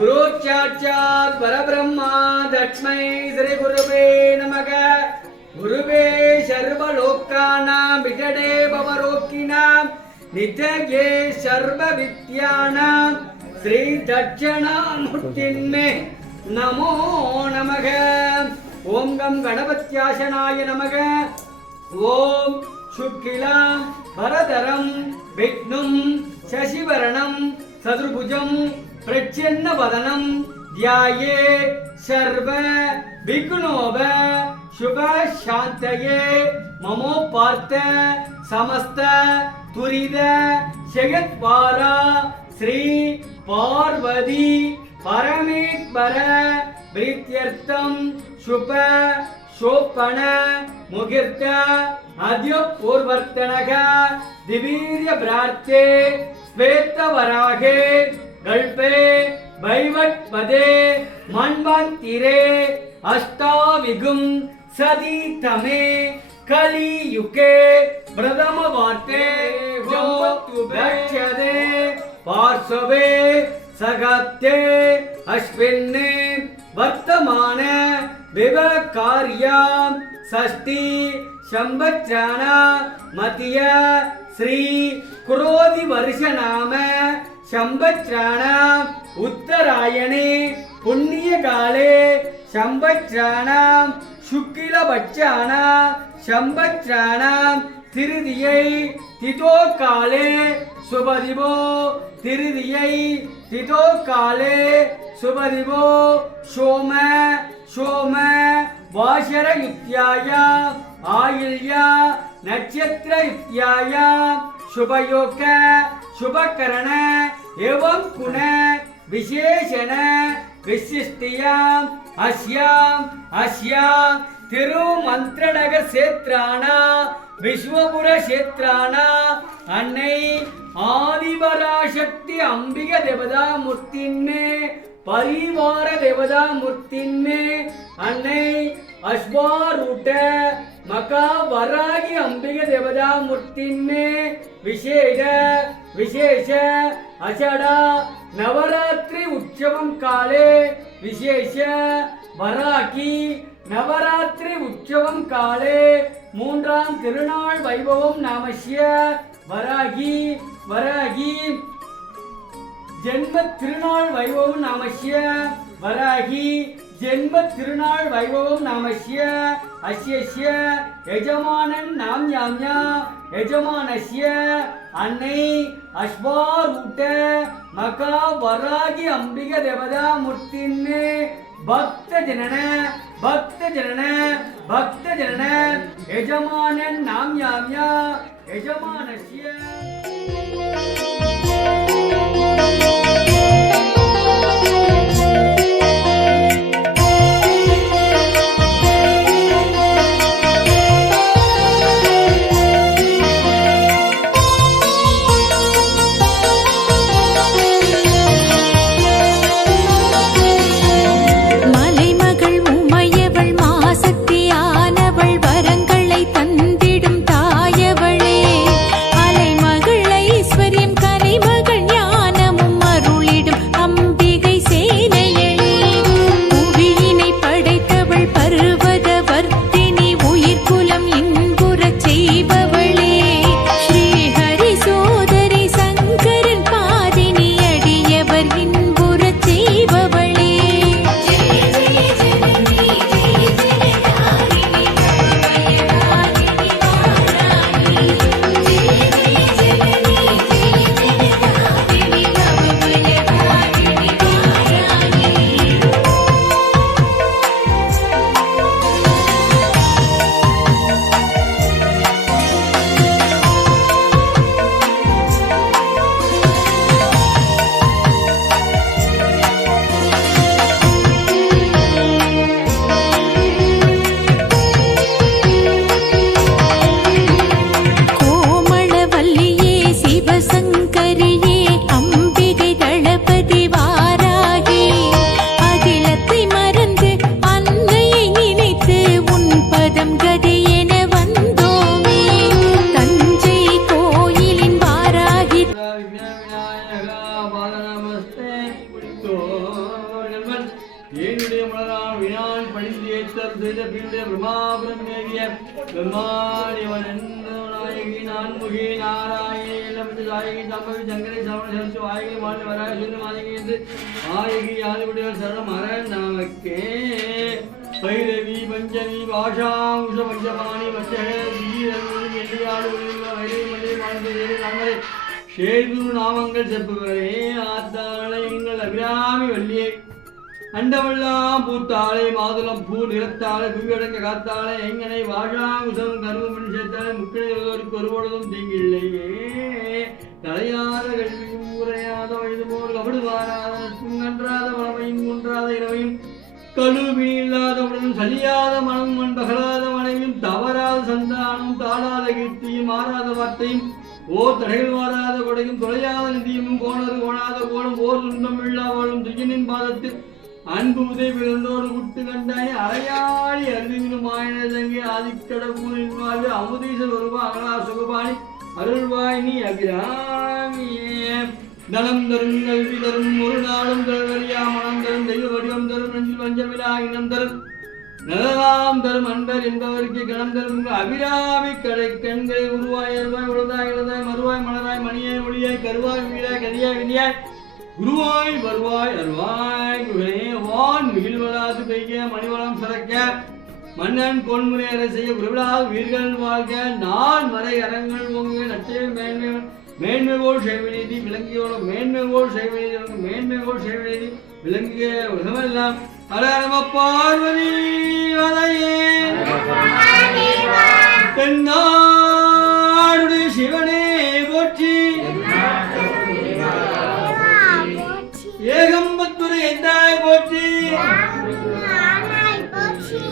சாட்சாத் பரபிரம்மா தட்மை ஸ்ரீ குருவே நமக குருவே சர்வலோக்கானாம் விஜடே பவரோக்கினாம் நிதயே சர்வ வித்யானாம் ஸ்ரீ தட்சணாமூர்த்தின்மே நமோ நமக ஓம் கம் கணபத்யாசனாய நமக ஓம் சுக்கிலாம் பரதரம் விக்னும் சசிவரணம் சதுர்புஜம் பிரச்சன்ன வதனம் தியாயே சர்வ விக்னோப சுப சாந்தயே மமோ பார்த்த சமஸ்த துரித ஜெகத்வாரா ஸ்ரீ பார்வதி பரமேஸ்வர பிரீத்தியர்த்தம் சுப சோப்பன முகிர்த்த அத்யோபூர்வர்த்தனக திவீரிய பிரார்த்தே ஸ்வேத்தவராகே கல்பே பைவட் பதே மண்வந்திரே அஷ்டாவிகும் சதி தமே கலியுகே பிரதம வார்த்தே ரட்சதே பார்சவே சகத்தே அஸ்மின்னே வர்த்தமான விவகாரியா சஷ்டி சம்பச்சான மத்திய ஸ்ரீ குரோதி வருஷ நாம சம்பத்ராணாம் உத்தராயணே புண்ணிய காலே. சம்பத்ராணாம் சுக்கிலபட்சானா சம்பத்ராணாம் திருதியை திதோ காலே. சுபதிபோ திருதியை திதோ காலே. சுபதிபோ சோம சோம வாசரயுத்தியாயா ஆயில்யா நட்சத்திர யுத்தியாயா சுபயோக சுபகரண एवं कुण विशेषण विशिष्टियाम् अस्याम् अस्या திருமந்திரநகர் சேத்ரானா விஸ்வபுர சேத்ரானா அன்னை ஆதிபராசக்தி அம்பிக தேவதா மூர்த்தின்னு பரிவார தேவதா மூர்த்தின்மே அன்னை அஸ்வாரூட்ட மகா வராகி அம்பிகை தேவதா மூர்த்தின்மே விசேஷ விசேஷ அஷடா நவராத்திரி உற்சவம் காலே விசேஷ வராகி நவராத்திரி உற்சவம் காலே மூன்றாம் திருநாள் வைபவம் நாமசிய வராகி வராகி. ஜென்ம திருநாள் வைபவம் நாமஸ்ய வராகி. ஜென்ம திருநாள் வைபவம் நாமஸ்ய அஸ்யஸ்ய எஜமானன் நாம் யாம்யா. எஜமானசிய அன்னை அஸ்வாரூட்ட மகா வராகி அம்பிக தேவதா மூர்த்தின்னு. பக்த ஜனன பக்த ஜனன பக்த ஜனன. எஜமானன் நாம் யாம்யா. எஜமானசிய நமஸ்தே தோழன் ஏனுடைய மலரான் வினான் பணிந்தேத்தர் செய்த பிள்ளை பிரமாபுரம் ஏகிய பிரம்மாடிவன் நாயகி நான்முகி நாராயணி இளமதி தாயகி தம்பவி சங்கரை சவண செலுத்து வாயகி மாட்டு வராக சொல்லு என்று ஆயகி யாதிபுடிகள் சரணம் அர நமக்கே. பைரவி பஞ்சமி பாஷாவுஷ பஞ்சபாணி வச்சக வீரன் என்று வைரவி மல்லி வாழ்ந்து ஏழு ஷேர்குரு நாமங்கள் செப்புகளே ஆத்தாளை எங்கள் அபிராமி வள்ளியே. அண்டவெல்லாம் பூத்தாளை மாதுளம் பூ நிறத்தாளை புவியடங்க காத்தாளை எங்கனை வாழாங்குசம் கருவமன் சேர்த்தாளை முக்கிழர்களுக்கு ஒருபொழுதும் தீங்கில்லையே. தலையாத கல்வியும் உரையாத வயது போல் கபடு வாராத நன்றாத வளமையும் ஒன்றாத இரவையும் கழுவி இல்லாத உடனும் சலியாத மனம் மண் பகலாத மனைவியும் தவறாத சந்தானம் தாழாத கீர்த்தியும் ஆறாத வார்த்தையும் ஓ தடைகள் மாறாத கொடையும் தொலையாத நிதியமும் கோணறு கோணாத கோணம் ஓர் துன்பம் இல்லாமலும் துயனின் பாதத்தில் அன்பு உதவி விழுந்தோடு விட்டு கண்டாய் அரையாளி அருவினும் ஆயனதங்கி ஆதிக்கடவுளின் வாழ்வு அமுதீசர் வருவா அகலா சுகபாணி அருள்வாயினி நீ அபிராமியே. தனம் தரும் கல்வி தரும் ஒரு நாளும் தருவரியா மனம் தரும் தெய்வ வடிவம் தரும் நெஞ்சில் வஞ்சமிலா இனம் தரும். நலலாம் தரும் அன்பர் என்பவருக்கு கணம் தரும் அபிராமி கடை கண்களை உருவாய் அருவாய் உழுதாய் இழுதாய் மறுவாய் மலராய் மணியாய் ஒளியாய் கருவாய் வீடாய் கதியாய் விதியாய் குருவாய் வருவாய் அருவாய் வான் மிகிழ்வலாது பெய்க மணிவளம் சிறக்க. மன்னன் பொன்முறை அறை செய்ய குருவிழால் வீர்கள் வாழ்க. நான் வரை அரங்கள் ஓங்குவேன் நச்சையும் மேன்மையும் மேன்மைகோள் செய்வநீதி விளங்கியோட மேன்மைகோள் செய்வநீதி மேன்மைகோள் செய்வநீதி விளங்கிய ஹர நம பார்வதி வதையே தென்னாடுடைய சிவனே போற்றி. ஏகம்பத்துரை எந்தாய் போற்றி.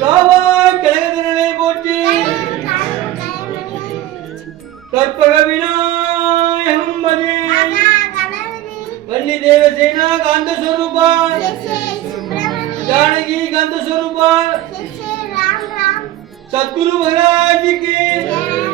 காவாய் கழகத்தினரை போற்றி. கற்பக விநாயகம் गांध स्वरूप जानकी गांध स्वरूप सद्गुरु महाराज की.